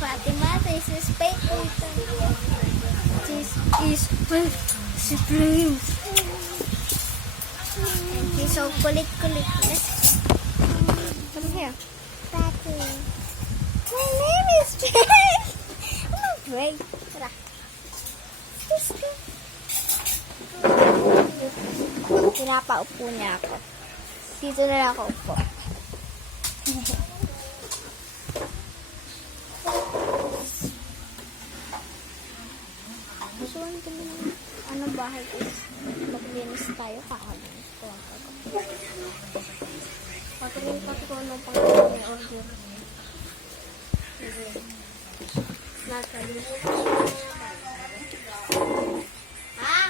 Fatima, this is paper. This is with supreme. And she's so kulit-kulit. Come here. Patty. My name is Drake. I'm not Drake. Tara. Let's go. Pinapaupo niya ako. Dito na lang ako upo. Gusto ko naman anong bahay is maglinis tayo. Kakalinis ko ang kagabi. Patuloy ko anong pangalan may order. Nakalimutan ko ha?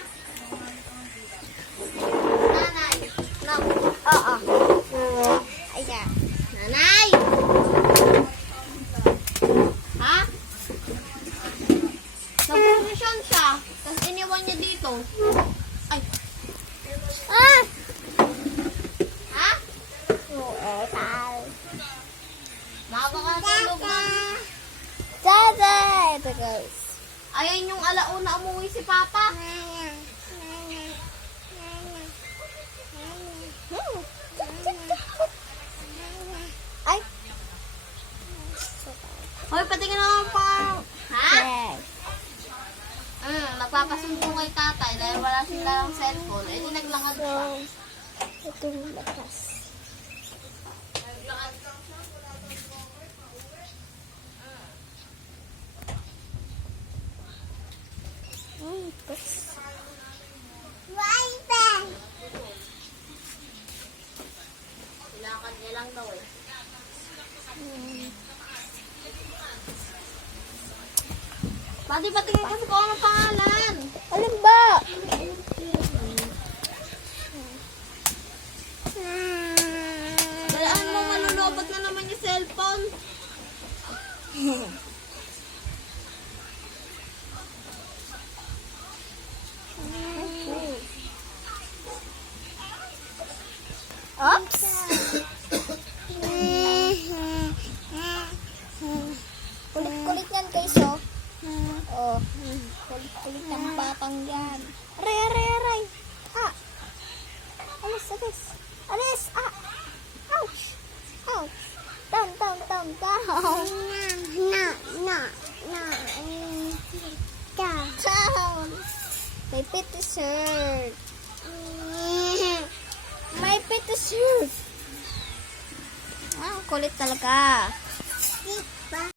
Nanay! No. Oo. Ayan. Nanay! Ha? Nag-provision siya. Tapos iniwan niya dito. Ay. Ah! Ha? Maaga ka natulog na. Dada! Ito guys. Ayan yung alauna umuwi si Papa. Ay! Hoy, patingin naman pa. Ha? Yes. Nagpapasundo kay tatay dahil wala sila ng cellphone. Eh, di naglangad So, siya. ito yung lakas. Bus. Ilakad niya lang daw eh. Pati patingin kasi ko ang pangalan. Alin ba? Dalaan mo, malulobot na naman yung cellphone. Oops! Kulit-kulit yan guys, oh. Oh. Kulit-kulit ng batang yan. Aray, aray, aray. Ah. Alis, alis. Alis, ah. Ouch. Ouch. Down, down, down, down. Down. May pit shirt. May pit shirt. Ah, kulit talaga.